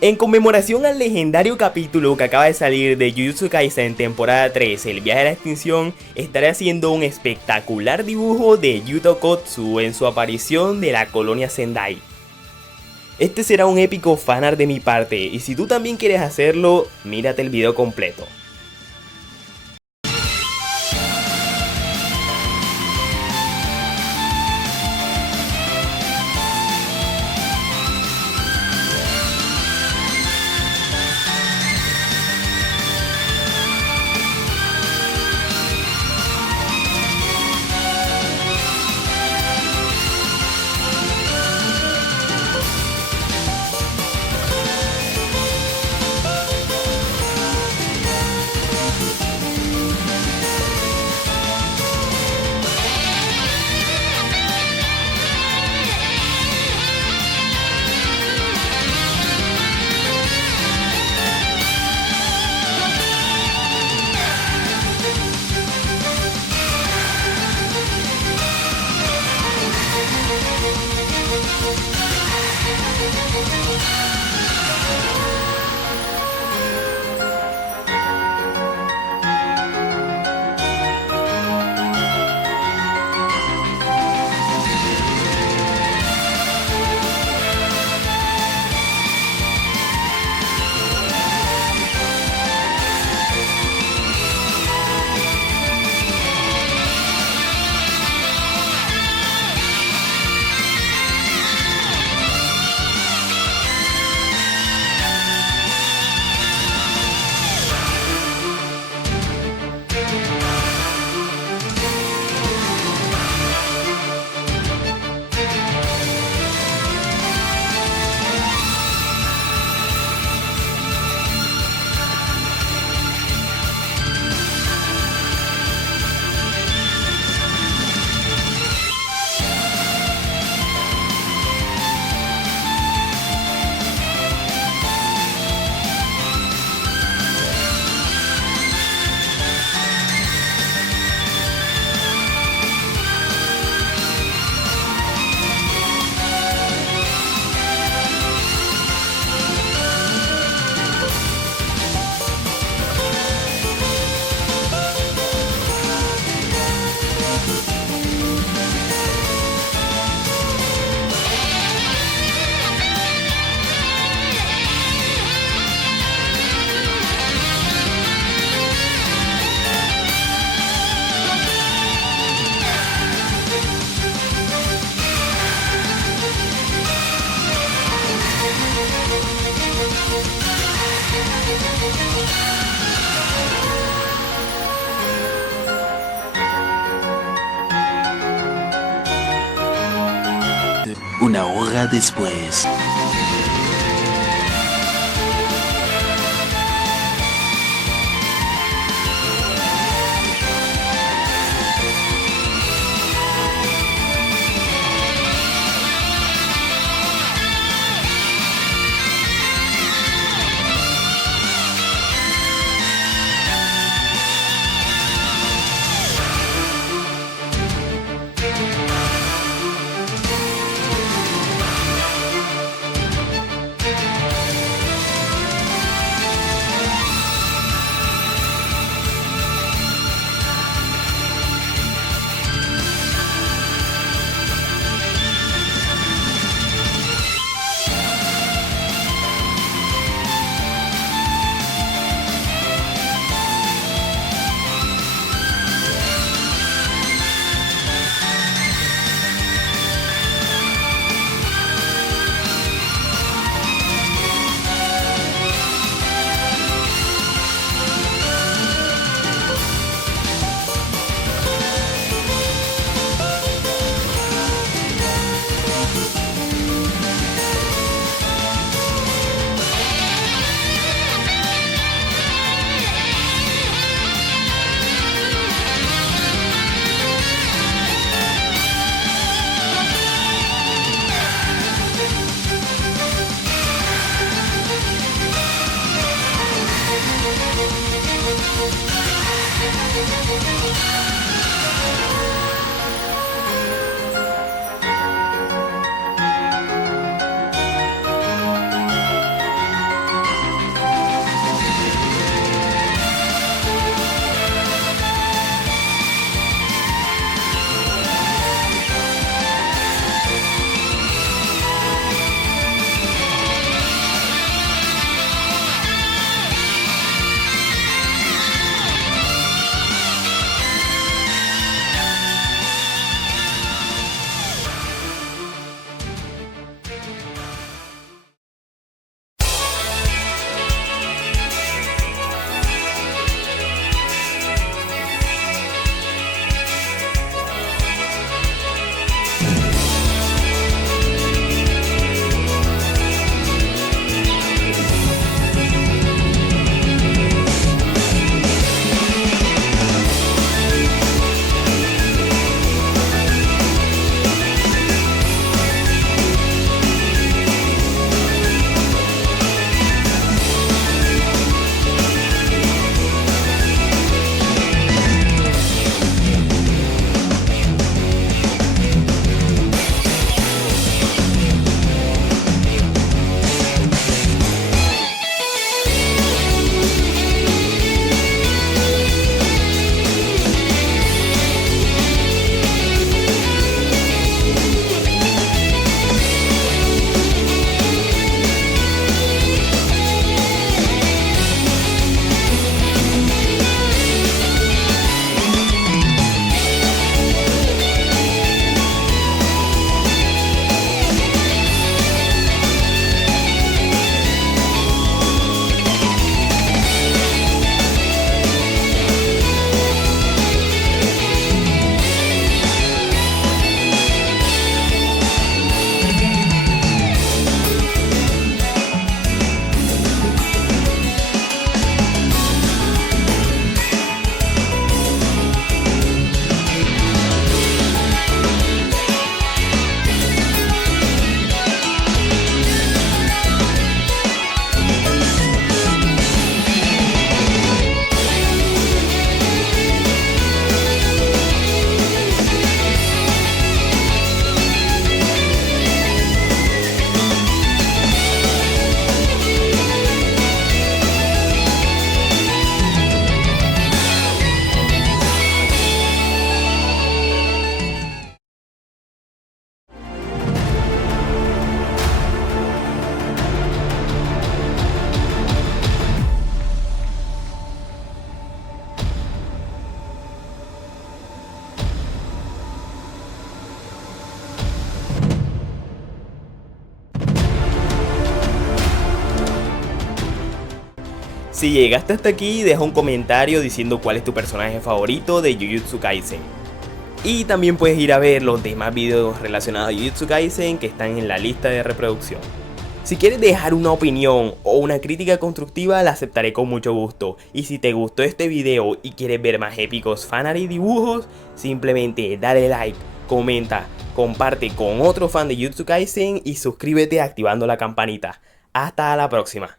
En conmemoración al legendario capítulo que acaba de salir de Jujutsu Kaisen Temporada 3, el viaje a la extinción, estaré haciendo un espectacular dibujo de Yuta Okkotsu en su aparición de la Colonia Sendai. Este será un épico fanart de mi parte, y si tú también quieres hacerlo, mírate el video completo. Una hora después. Si llegaste hasta aquí, deja un comentario diciendo cuál es tu personaje favorito de Jujutsu Kaisen. Y también puedes ir a ver los demás videos relacionados a Jujutsu Kaisen que están en la lista de reproducción. Si quieres dejar una opinión o una crítica constructiva, la aceptaré con mucho gusto. Y si te gustó este video y quieres ver más épicos fanart y dibujos, simplemente dale like, comenta, comparte con otro fan de Jujutsu Kaisen y suscríbete activando la campanita. Hasta la próxima.